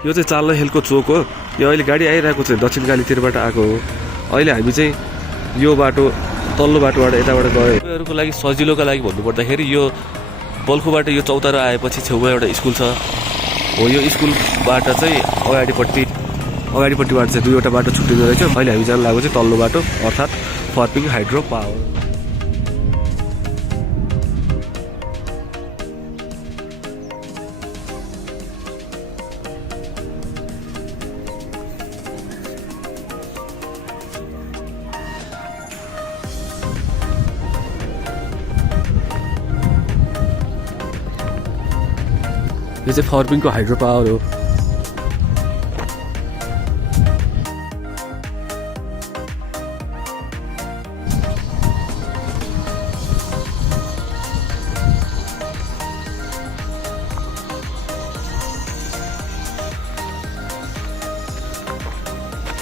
यो चाहिँ चाल्लाखेलको चोक हो। यो अहिले गाडी आइरहेको चाहिँ दक्षिणकालीतिरबाट आएको हो। अहिले हामी चाहिँ यो बाटो तल्लो बाटोबाट यताबाट गयो। तपाईँहरूको लागि सजिलोका लागि भन्नुपर्दाखेरि यो बल्खुबाट यो चौतारा आएपछि छेउमा एउटा स्कुल छ हो। यो स्कुलबाट चाहिँ अगाडिपट्टिबाट चाहिँ दुईवटा बाटो छुट्टिँदो रहेछ। अहिले हामी जान लागेको चाहिँ तल्लो बाटो अर्थात् फर्पिङ हाइड्रो पावर। यो चाहिँ फर्पिङको हाइड्रो पावर हो।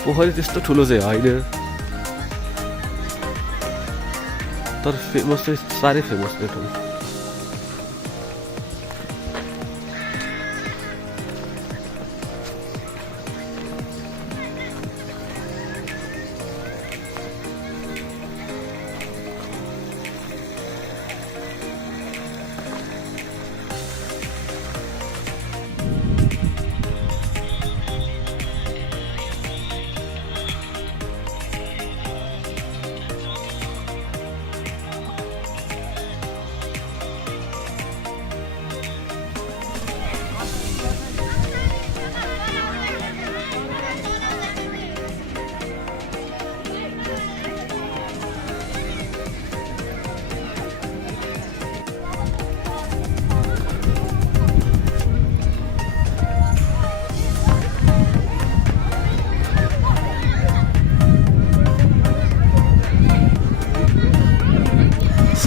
पोखरी त्यस्तो ठुलो चाहिँ होइन, तर फेमस चाहिँ साह्रै फेमस नै ठाउँ।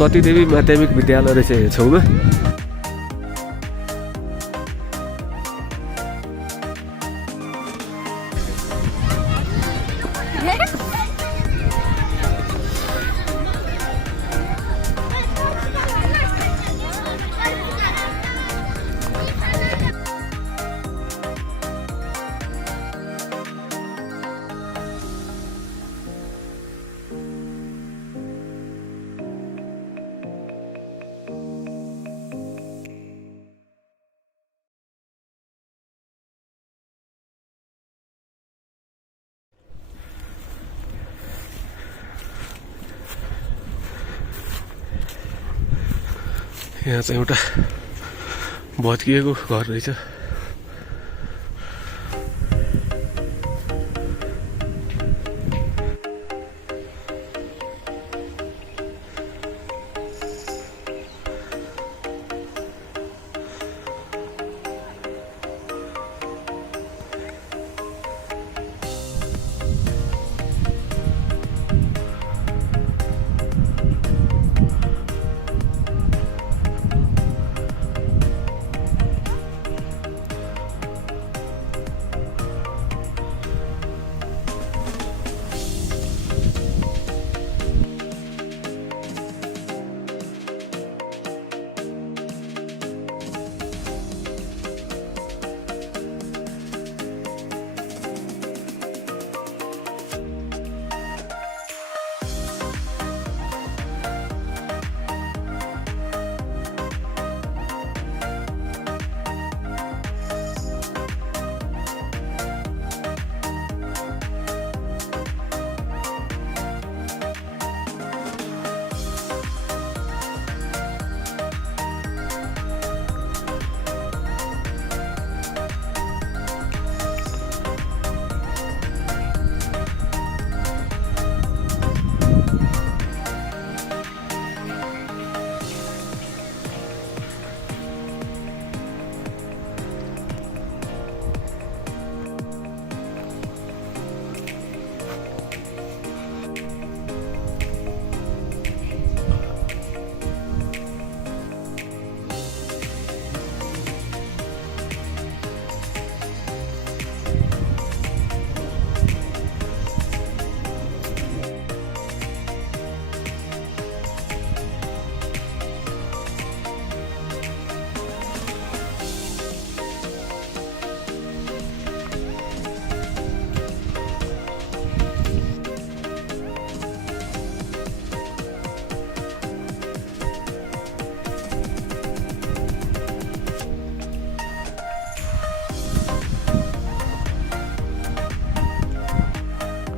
सतीदेवी माध्यमिक विद्यालय रहेछ छेउमा। यहाँ चाहिँ एउटा भत्किएको घर रहेछ।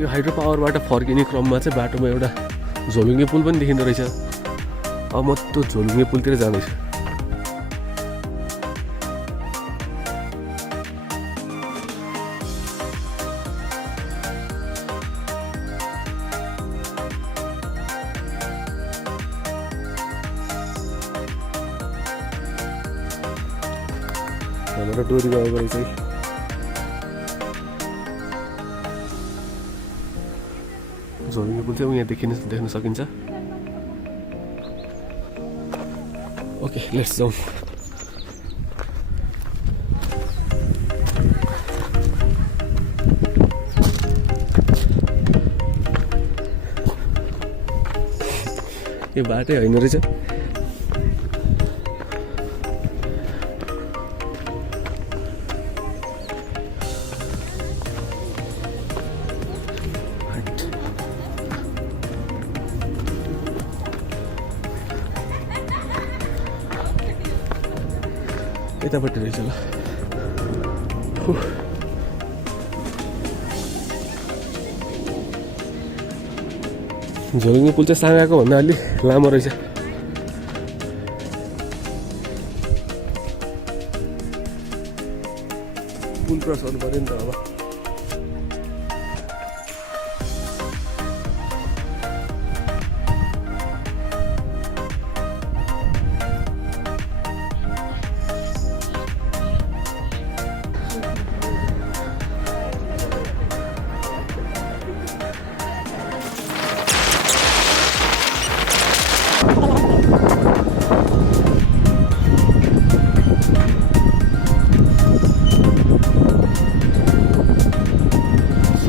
यो हाइड्रो पावरबाट फर्किने क्रममा चाहिँ बाटोमा एउटा झोलुङ्गे पुल पनि देखिँदो रहेछ। अब म त्यो झोलुङ्गे पुलतिर जाँदैछु। हाम्रो डोरी गएको रहेछ। झोलुङ्गे पुल चाहिँ यहाँ देख्न सकिन्छ। ओके लेट्स जाउँ। यो बाटै होइन रहेछ। यतापट्टि रहेछ ल। झोलुङ्गे पुल चाहिँ साँगाको भन्दा अलि लामो रहेछ। पुल क्रस गर्नु पर्यो नि त अब।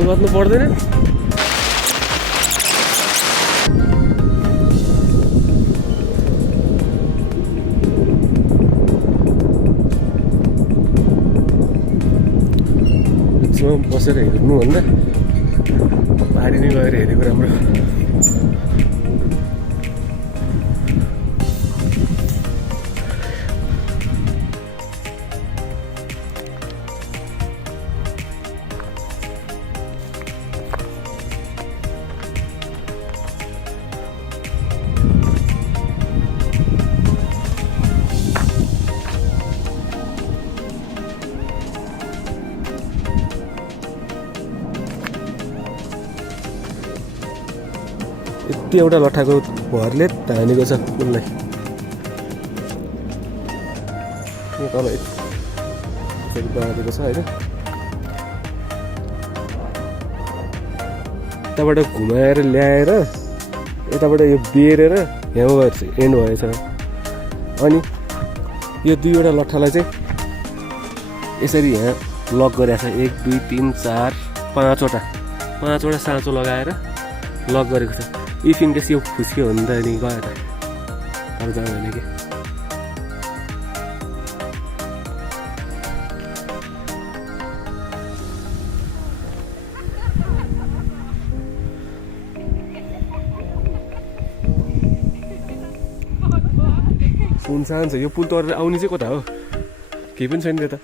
गर्नु पर्दैन। बिचमा बसेर हेर्नुभन्दा पारी नै गएर हेरेको राम्रो। यति एउटा लट्ठाको भरले तानेको छ पुललाई। तल बाँधेको छ होइन। यताबाट घुमाएर ल्याएर यताबाट यो बेरेर यहाँ गएर एन्ड भएछ। अनि यो दुईवटा लट्ठालाई चाहिँ यसरी यहाँ लक गरेको छ। 1 2 3 4 5वटा साँचो लगाएर लक गरेको छ। इफ इन केस यो फुस्क्यो भने त नि गयो त, अब जाँदैन कि। सुनसान छ यो पुल तरेर आउने चाहिँ कता हो? केही पनि छैन त्यता।